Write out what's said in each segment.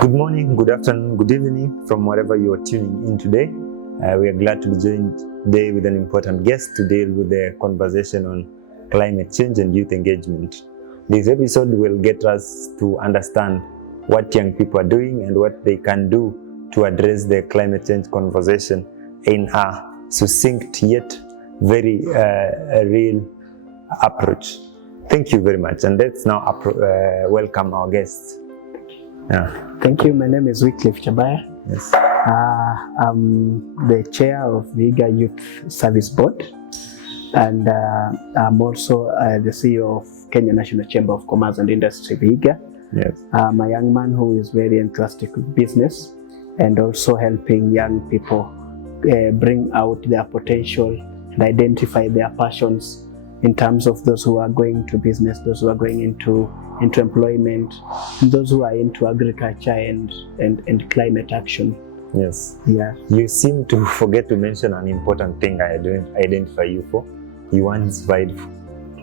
Good morning, good afternoon, good evening from wherever you are tuning in today. We are glad to be joined today with an important guest to deal with the conversation on climate change and youth engagement. This episode will get us to understand what young people are doing and what they can do to address the climate change conversation in a succinct yet very real approach. Thank you very much, and let's now welcome our guests. Thank you. My name is Wycliffe Chabaya. Yes. I'm the chair of Vihiga Youth Service Board, and I'm also the CEO of Kenya National Chamber of Commerce and Industry, Vihiga. Yes. I'm a young man who is very enthusiastic with business and also helping young people bring out their potential and identify their passions in terms of those who are going to business, those who are going into employment, those who are into agriculture and climate action. Yes. Yeah. You seem to forget to mention an important thing I identify you for. You once vied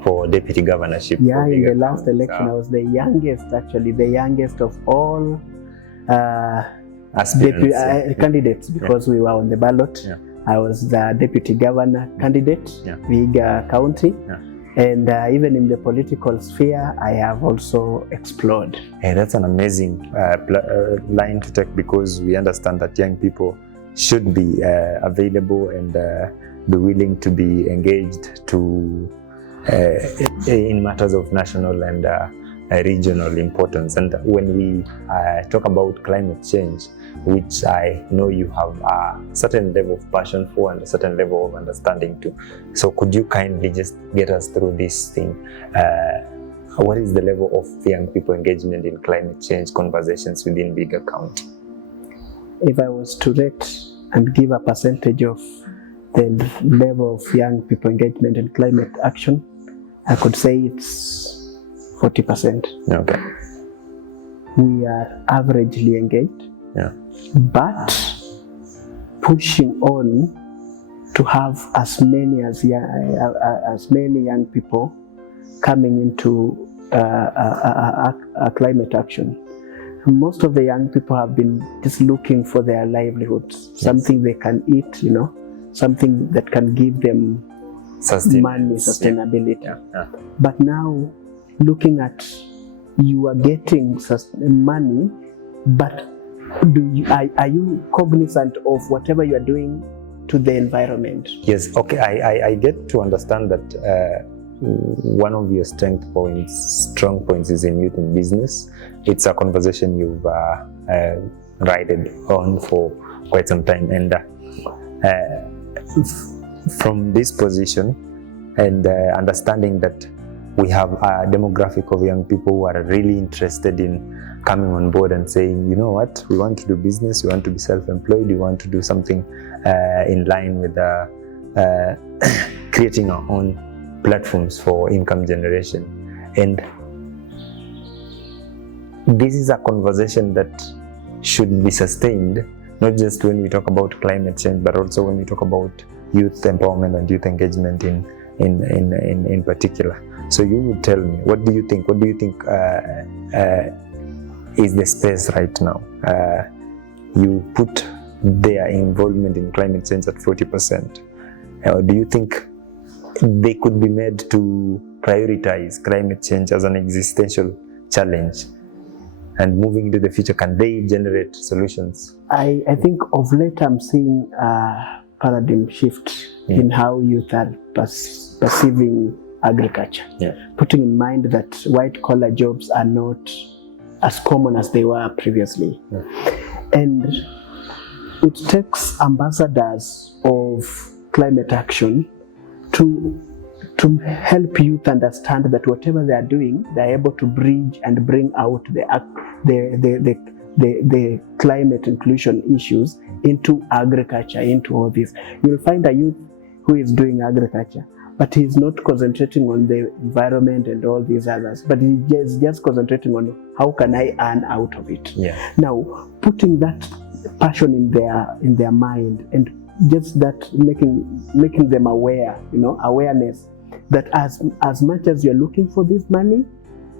for deputy governorship. Yeah, in the last election, I was the youngest of all candidates because we were on the ballot. Yeah. I was the deputy governor candidate, Vihiga County. Yeah. And even in the political sphere, I have also explored. Hey, that's an amazing line to take, because we understand that young people should be available and be willing to be engaged to in matters of national and regional importance. And when we talk about climate change, which I know you have a certain level of passion for and a certain level of understanding too. So could you kindly just get us through this thing? What is the level of young people engagement in climate change conversations within Vihiga County? If I was to rate and give a percentage of the level of young people engagement in climate action, I could say it's 40%. Okay. We are averagely engaged. Yeah. But pushing on to have as many young people coming into a climate action. Most of the young people have been just looking for their livelihoods, something they can eat, something that can give them money, sustainability. Yeah. But now, looking at you are getting money, but are you cognizant of whatever you are doing to the environment? Yes, okay. I get to understand that one of your strong points is in youth and business. It's a conversation you've ridden on for quite some time. And from this position and understanding that we have a demographic of young people who are really interested in coming on board and saying, you know what, we want to do business, we want to be self-employed, we want to do something in line with creating our own platforms for income generation. And this is a conversation that should be sustained, not just when we talk about climate change, but also when we talk about youth empowerment and youth engagement in particular. So you would tell me, what do you think is the space right now? You put their involvement in climate change at 40%. Do you think they could be made to prioritize climate change as an existential challenge? And moving into the future, can they generate solutions? I think of late I'm seeing a paradigm shift in how youth are perceiving agriculture. Yeah. Putting in mind that white-collar jobs are not as common as they were previously. Yeah. And it takes ambassadors of climate action to help youth understand that whatever they are doing, they are able to bridge and bring out the climate inclusion issues into agriculture, into all this. You will find a youth who is doing agriculture, but he's not concentrating on the environment and all these others, but he is just concentrating on how can I earn out of it. Yeah. Now, putting that passion in their mind, and just that making them aware, awareness that as much as you're looking for this money,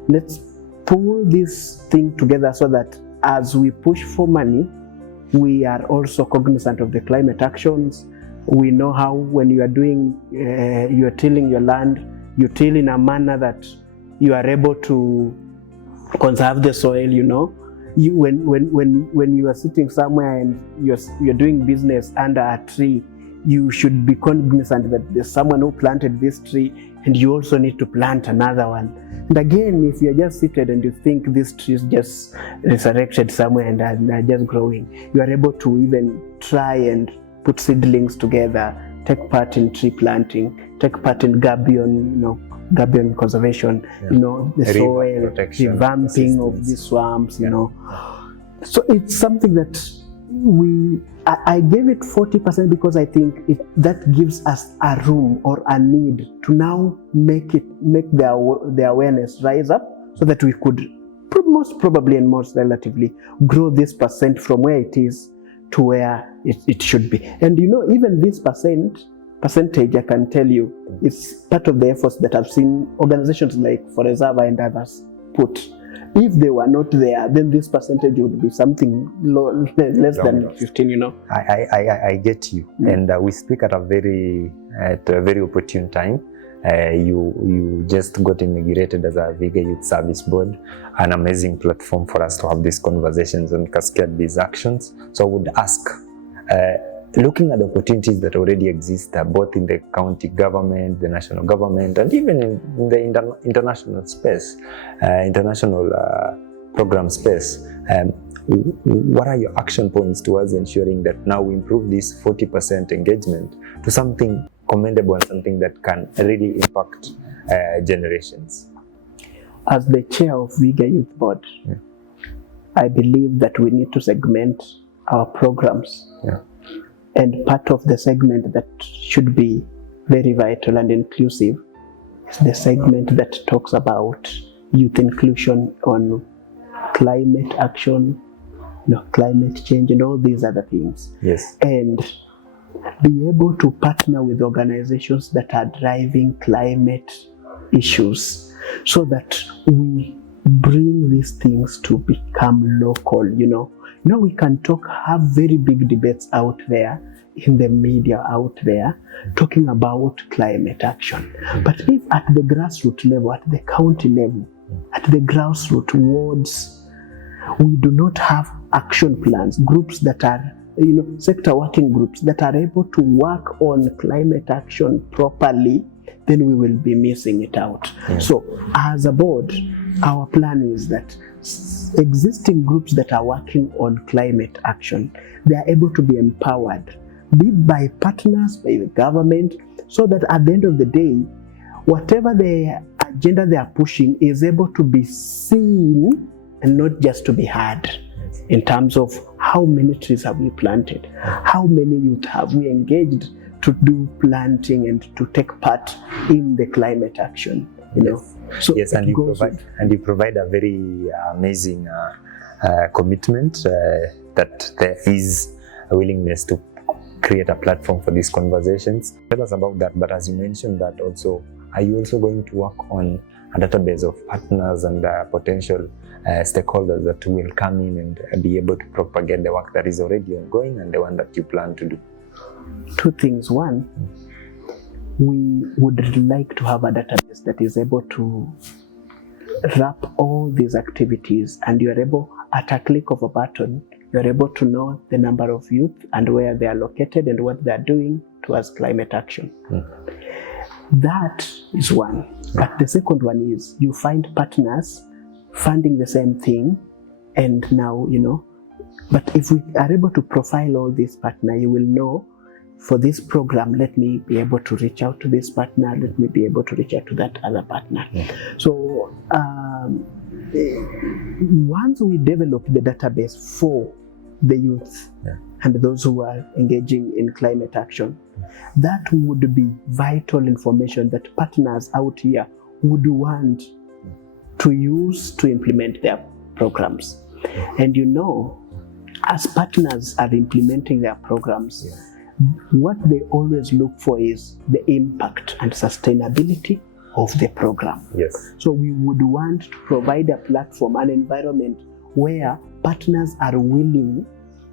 let's pull this thing together so that as we push for money, we are also cognizant of the climate actions. We know how when you are doing, you are tilling your land, you till in a manner that you are able to conserve the soil, you know. When you are sitting somewhere and you're doing business under a tree, you should be cognizant that there's someone who planted this tree and you also need to plant another one. And again, if you're just seated and you think this tree is just resurrected somewhere and are just growing, you are able to even try and put seedlings together, take part in tree planting, take part in gabion conservation, the soil, revamping of the swamps, So it's something that I gave it 40% because I think that gives us a room or a need to now make the awareness rise up so that we could most probably and most relatively grow this percent from where it is to where it should be. And even this percentage, I can tell you, it's part of the efforts that I've seen organizations like Forever and others put. If they were not there, then this percentage would be something less than 15, I get you. And we speak at a very opportune time. You just got inaugurated as a Vihiga Youth Service Board, an amazing platform for us to have these conversations and cascade these actions. So I would ask, looking at the opportunities that already exist, both in the county government, the national government, and even in the international space, international program space, what are your action points towards ensuring that now we improve this 40% engagement to something commendable and something that can really impact generations? As the chair of Vihiga Youth Board, I believe that we need to segment our programs. And part of the segment that should be very vital and inclusive is the segment that talks about youth inclusion on climate action, climate change and all these other things. Yes. And be able to partner with organizations that are driving climate issues so that we bring these things to become local, Now we can have very big debates out there, in the media out there, talking about climate action. But if at the grassroots level, at the county level, at the grassroots wards, we do not have action plans, groups that are, sector working groups that are able to work on climate action properly, then we will be missing it out. So as a board, our plan is that existing groups that are working on climate action, they are able to be empowered, be it by partners, by the government, so that at the end of the day, whatever the agenda they are pushing is able to be seen and not just to be heard. In terms of how many trees have we planted, how many youth have we engaged to do planting and to take part in the climate action, So yes, and you provide a very amazing commitment that there is a willingness to create a platform for these conversations. Tell us about that. But as you mentioned that also, are you also going to work on a database of partners and potential stakeholders that will come in and be able to propagate the work that is already ongoing and the one that you plan to do? Two things. One, we would like to have a database that is able to wrap all these activities, and you are able, at a click of a button, you are able to know the number of youth and where they are located and what they are doing towards climate action. That is one. But the second one is you find partners funding the same thing, and now, but if we are able to profile all these partners, you will know, for this program, let me be able to reach out to this partner, let me be able to reach out to that other partner. So once we develop the database for the youth and those who are engaging in climate action, that would be vital information that partners out here would want to use to implement their programs. And as partners are implementing their programs, what they always look for is the impact and sustainability of the program. Yes. So we would want to provide a platform, an environment where partners are willing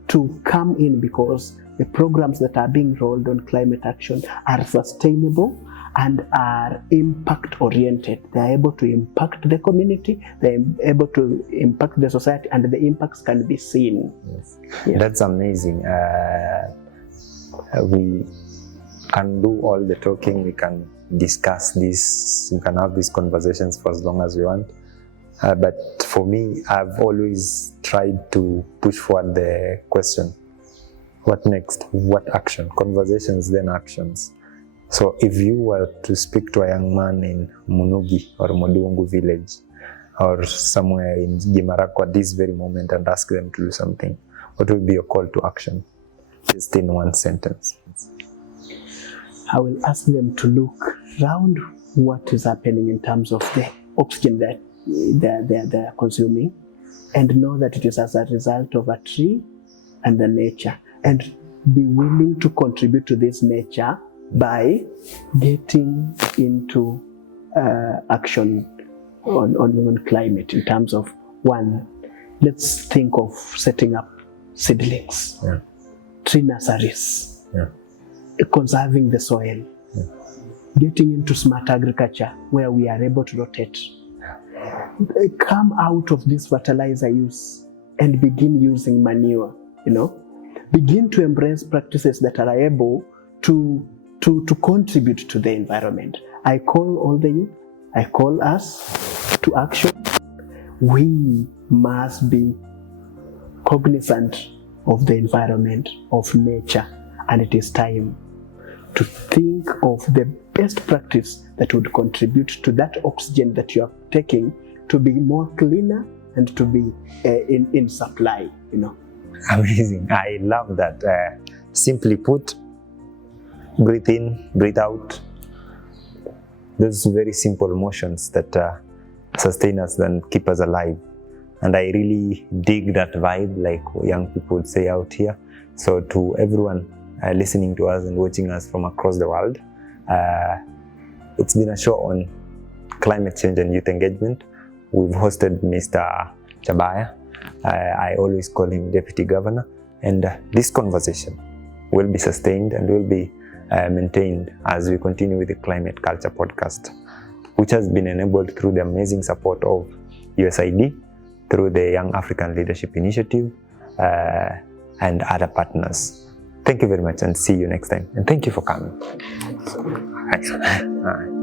to come in because the programs that are being rolled on climate action are sustainable and are impact oriented. They are able to impact the community, they are able to impact the society, and the impacts can be seen. Yes. Yeah. That's amazing. We can do all the talking, we can discuss this, we can have these conversations for as long as we want. But for me, I've always tried to push forward the question, what next? What action? Conversations, then actions. So if you were to speak to a young man in Munugi or Modungu village or somewhere in Gimarakwa at this very moment and ask them to do something, what would be your call to action? Just in one sentence. I will ask them to look around what is happening in terms of the oxygen that they're consuming, and know that it is as a result of a tree and the nature, and be willing to contribute to this nature by getting into action on climate in terms of, one, let's think of setting up seedlings, tree nurseries, conserving the soil, getting into smart agriculture where we are able to rotate. Come out of this fertilizer use and begin using manure, begin to embrace practices that are able to contribute to the environment. I call all the youth, I call us to action. We must be cognizant of the environment, of nature, and it is time to think of the best practice that would contribute to that oxygen that you are taking to be more cleaner and to be in supply, Amazing. I love that. Simply put, breathe in, breathe out. Those very simple motions that sustain us and keep us alive. And I really dig that vibe, like young people would say out here. So to everyone listening to us and watching us from across the world, it's been a show on climate change and youth engagement. We've hosted Mr. Chabaya. I always call him Deputy Governor. And this conversation will be sustained and will be maintained as we continue with the Climate Culture Podcast, which has been enabled through the amazing support of USAID, through the Young African Leadership Initiative, and other partners. Thank you very much and see you next time. And thank you for coming. All right.